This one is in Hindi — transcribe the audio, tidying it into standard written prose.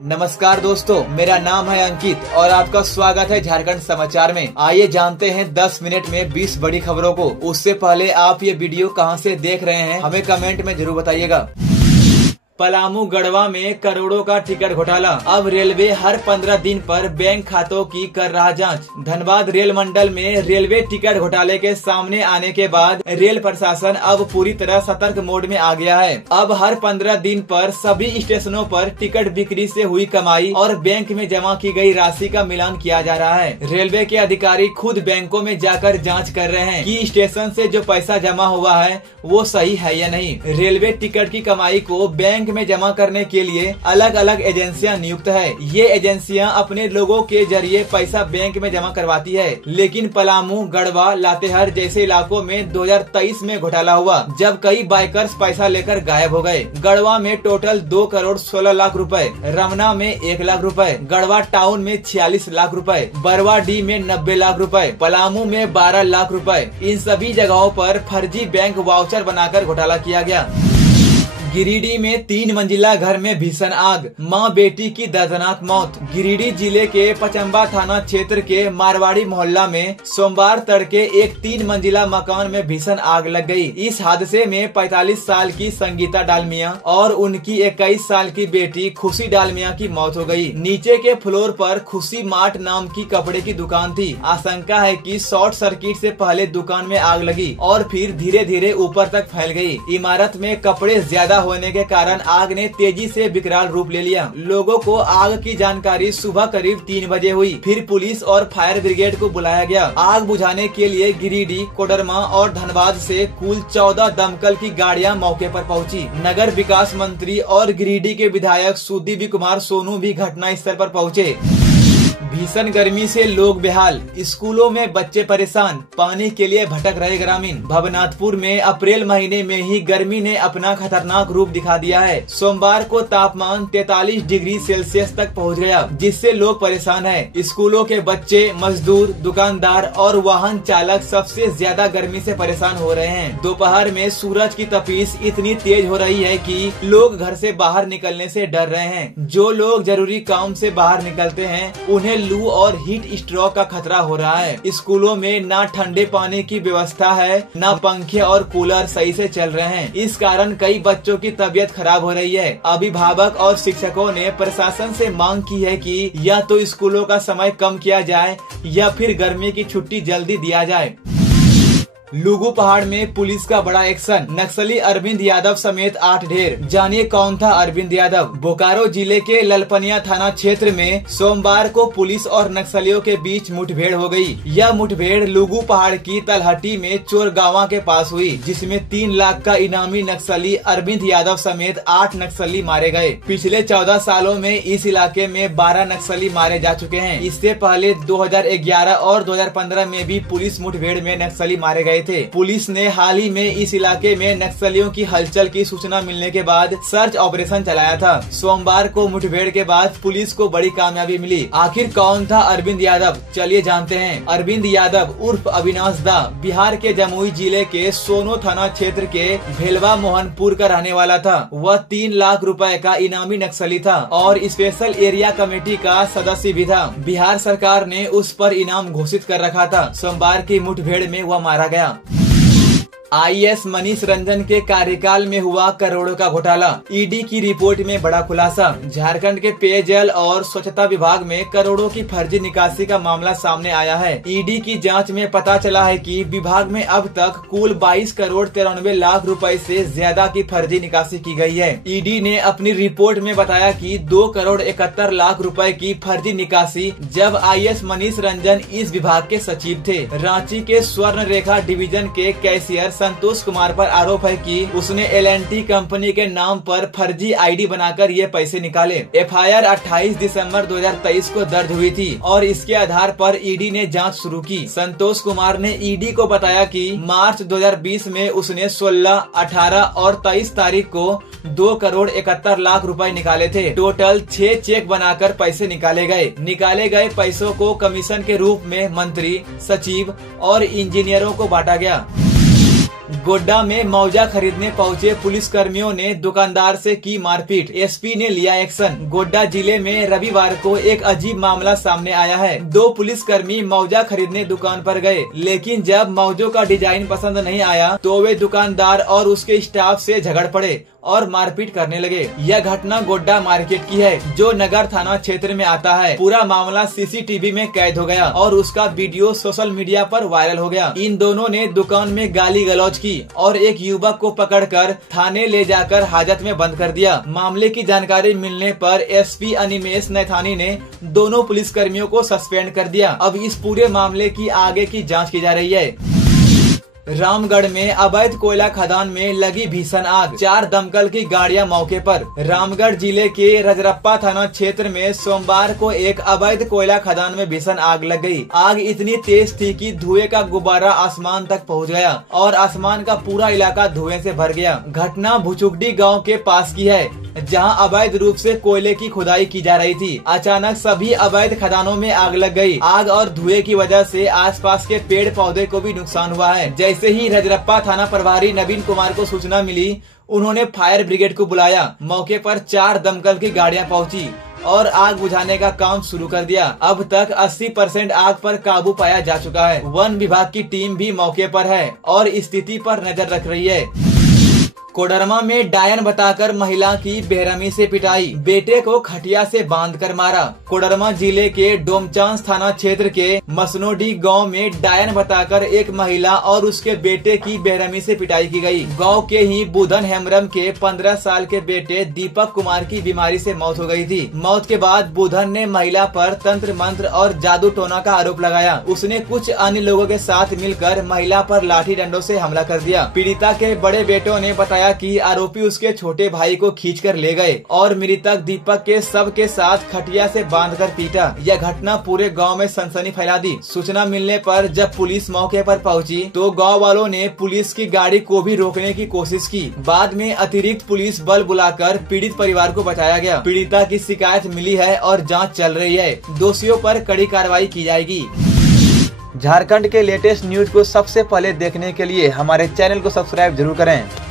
नमस्कार दोस्तों, मेरा नाम है अंकित और आपका स्वागत है झारखंड समाचार में। आइए जानते हैं 10 मिनट में 20 बड़ी खबरों को। उससे पहले आप ये वीडियो कहां से देख रहे हैं हमें कमेंट में जरूर बताइएगा। पलामू गढ़वा में करोड़ों का टिकट घोटाला। अब रेलवे हर 15 दिन पर बैंक खातों की कर रहा जांच। धनबाद रेल मंडल में रेलवे टिकट घोटाले के सामने आने के बाद रेल प्रशासन अब पूरी तरह सतर्क मोड में आ गया है। अब हर 15 दिन पर सभी स्टेशनों पर टिकट बिक्री से हुई कमाई और बैंक में जमा की गई राशि का मिलान किया जा रहा है। रेलवे के अधिकारी खुद बैंकों में जाकर जाँच कर रहे हैं कि स्टेशन से जो पैसा जमा हुआ है वो सही है या नहीं। रेलवे टिकट की कमाई को बैंक में जमा करने के लिए अलग अलग एजेंसियां नियुक्त है। ये एजेंसियां अपने लोगों के जरिए पैसा बैंक में जमा करवाती है। लेकिन पलामू, गढ़वा, लातेहार जैसे इलाकों में 2023 में घोटाला हुआ, जब कई बाइकर्स पैसा लेकर गायब हो गए। गढ़वा में टोटल 2 करोड़ 16 लाख रुपए, रमना में 1 लाख रुपए, गढ़वा टाउन में 46 लाख रुपए, बरवाडी में 90 लाख रुपए, पलामू में 12 लाख रुपए। इन सभी जगहों पर फर्जी बैंक वाउचर बनाकर घोटाला किया गया। गिरिडीह में 3 मंजिला घर में भीषण आग, मां बेटी की दर्दनाक मौत। गिरिडीह जिले के पचम्बा थाना क्षेत्र के मारवाड़ी मोहल्ला में सोमवार तड़के एक 3 मंजिला मकान में भीषण आग लग गई। इस हादसे में 45 साल की संगीता डालमिया और उनकी 21 साल की बेटी खुशी डालमिया की मौत हो गई। नीचे के फ्लोर पर खुशी मार्ट नाम की कपड़े की दुकान थी। आशंका है कि शॉर्ट सर्किट से पहले दुकान में आग लगी और फिर धीरे धीरे ऊपर तक फैल गई। इमारत में कपड़े ज्यादा होने के कारण आग ने तेजी से विकराल रूप ले लिया। लोगों को आग की जानकारी सुबह करीब 3 बजे हुई। फिर पुलिस और फायर ब्रिगेड को बुलाया गया। आग बुझाने के लिए गिरिडीह, कोडरमा और धनबाद से कुल 14 दमकल की गाड़ियां मौके पर पहुंची। नगर विकास मंत्री और गिरिडीह के विधायक सुदीप कुमार सोनू भी घटना स्थल पर पहुंचे। भीषण गर्मी से लोग बेहाल, स्कूलों में बच्चे परेशान, पानी के लिए भटक रहे ग्रामीण। भवनाथपुर में अप्रैल महीने में ही गर्मी ने अपना खतरनाक रूप दिखा दिया है। सोमवार को तापमान 43 डिग्री सेल्सियस तक पहुंच गया, जिससे लोग परेशान हैं। स्कूलों के बच्चे, मजदूर, दुकानदार और वाहन चालक सबसे ज्यादा गर्मी से परेशान हो रहे हैं। दोपहर में सूरज की तपीस इतनी तेज हो रही है कि लोग घर से बाहर निकलने से डर रहे हैं। जो लोग जरूरी काम से बाहर निकलते हैं उन्हें लू और हीट स्ट्रोक का खतरा हो रहा है। स्कूलों में ना ठंडे पानी की व्यवस्था है, ना पंखे और कूलर सही से चल रहे हैं। इस कारण कई बच्चों की तबीयत खराब हो रही है। अभिभावक और शिक्षकों ने प्रशासन से मांग की है कि या तो स्कूलों का समय कम किया जाए या फिर गर्मी की छुट्टी जल्दी दिया जाए। लुगु पहाड़ में पुलिस का बड़ा एक्शन, नक्सली अरविंद यादव समेत 8 ढेर। जानिए कौन था अरविंद यादव। बोकारो जिले के ललपनिया थाना क्षेत्र में सोमवार को पुलिस और नक्सलियों के बीच मुठभेड़ हो गई। यह मुठभेड़ लुगु पहाड़ की तलहटी में चोरगावा के पास हुई, जिसमें 3 लाख का इनामी नक्सली अरविंद यादव समेत 8 नक्सली मारे गए। पिछले 14 सालों में इस इलाके में 12 नक्सली मारे जा चुके हैं। इससे पहले 2011 और 2015 में भी पुलिस मुठभेड़ में नक्सली मारे गए थे। पुलिस ने हाल ही में इस इलाके में नक्सलियों की हलचल की सूचना मिलने के बाद सर्च ऑपरेशन चलाया था। सोमवार को मुठभेड़ के बाद पुलिस को बड़ी कामयाबी मिली। आखिर कौन था अरविंद यादव, चलिए जानते हैं। अरविंद यादव उर्फ अविनाश दा बिहार के जमुई जिले के सोनो थाना क्षेत्र के भेलवा मोहनपुर का रहने वाला था। वह 3 लाख रुपए का इनामी नक्सली था और स्पेशल एरिया कमेटी का सदस्य भी था। बिहार सरकार ने उस पर इनाम घोषित कर रखा था। सोमवार की मुठभेड़ में वह मारा गया। IAS मनीष रंजन के कार्यकाल में हुआ करोड़ों का घोटाला, ईडी की रिपोर्ट में बड़ा खुलासा। झारखंड के पेयजल और स्वच्छता विभाग में करोड़ों की फर्जी निकासी का मामला सामने आया है। ईडी की जांच में पता चला है कि विभाग में अब तक कुल 22 करोड़ 93 लाख रुपए से ज्यादा की फर्जी निकासी की गई है। ईडी ने अपनी रिपोर्ट में बताया कि 2 करोड़ 71 लाख रुपए की फर्जी निकासी जब IAS मनीष रंजन इस विभाग के सचिव थे। रांची के स्वर्ण रेखा डिवीजन के कैशियर संतोष कुमार पर आरोप है कि उसने L&T कंपनी के नाम पर फर्जी ID बनाकर ये पैसे निकाले। FIR 28 दिसंबर 2023 को दर्ज हुई थी और इसके आधार पर ईडी ने जांच शुरू की। संतोष कुमार ने ईडी को बताया कि मार्च 2020 में उसने 16, 18 और 23 तारीख को 2 करोड़ 71 लाख रुपए निकाले थे। टोटल 6 चेक बनाकर पैसे निकाले गए। निकाले गए पैसों को कमीशन के रूप में मंत्री, सचिव और इंजीनियरों को बांटा गया। गोड्डा में मौजा खरीदने पहुंचे पुलिस कर्मियों ने दुकानदार से की मारपीट, एसपी ने लिया एक्शन। गोड्डा जिले में रविवार को एक अजीब मामला सामने आया है। 2 पुलिसकर्मी मौजा खरीदने दुकान पर गए, लेकिन जब मौजों का डिजाइन पसंद नहीं आया तो वे दुकानदार और उसके स्टाफ से झगड़ पड़े और मारपीट करने लगे। यह घटना गोड्डा मार्केट की है, जो नगर थाना क्षेत्र में आता है। पूरा मामला सीसीटीवी में कैद हो गया और उसका वीडियो सोशल मीडिया पर वायरल हो गया। इन दोनों ने दुकान में गाली गलौज की और एक युवक को पकड़कर थाने ले जाकर हाजत में बंद कर दिया। मामले की जानकारी मिलने पर एसपी अनिमेश नैथानी ने दोनों पुलिसकर्मियों को सस्पेंड कर दिया। अब इस पूरे मामले की आगे की जाँच की जा रही है। रामगढ़ में अवैध कोयला खदान में लगी भीषण आग, 4 दमकल की गाड़ियां मौके पर। रामगढ़ जिले के रजरप्पा थाना क्षेत्र में सोमवार को एक अवैध कोयला खदान में भीषण आग लग गई। आग इतनी तेज थी कि धुएं का गुब्बारा आसमान तक पहुंच गया और आसमान का पूरा इलाका धुएं से भर गया। घटना भुचुकडी गांव के पास की है, जहां अवैध रूप से कोयले की खुदाई की जा रही थी। अचानक सभी अवैध खदानों में आग लग गई। आग और धुएं की वजह से आसपास के पेड़ पौधे को भी नुकसान हुआ है। जैसे ही रजरप्पा थाना प्रभारी नवीन कुमार को सूचना मिली, उन्होंने फायर ब्रिगेड को बुलाया। मौके पर 4 दमकल की गाड़ियां पहुंची और आग बुझाने का काम शुरू कर दिया। अब तक 80% आग पर काबू पाया जा चुका है। वन विभाग की टीम भी मौके पर है और स्थिति पर नजर रख रही है। कोडरमा में डायन बताकर महिला की बेरहमी से पिटाई, बेटे को खटिया से बांधकर मारा। कोडरमा जिले के डोमचांस थाना क्षेत्र के मसनोडी गांव में डायन बताकर एक महिला और उसके बेटे की बेरहमी से पिटाई की गई। गांव के ही बुधन हेम्ब्रम के 15 साल के बेटे दीपक कुमार की बीमारी से मौत हो गई थी। मौत के बाद बुधन ने महिला पर तंत्र मंत्र और जादू टोना का आरोप लगाया। उसने कुछ अन्य लोगों के साथ मिलकर महिला पर लाठी डंडों से हमला कर दिया। पीड़िता के बड़े बेटों ने बताया कि आरोपी उसके छोटे भाई को खींचकर ले गए और मृतक दीपक के शव के साथ खटिया से बांधकर पीटा। यह घटना पूरे गांव में सनसनी फैला दी। सूचना मिलने पर जब पुलिस मौके पर पहुंची तो गांव वालों ने पुलिस की गाड़ी को भी रोकने की कोशिश की। बाद में अतिरिक्त पुलिस बल बुलाकर पीड़ित परिवार को बचाया गया। पीड़िता की शिकायत मिली है और जाँच चल रही है। दोषियों पर कड़ी कार्रवाई की जाएगी। झारखंड के लेटेस्ट न्यूज को सबसे पहले देखने के लिए हमारे चैनल को सब्सक्राइब जरूर करें।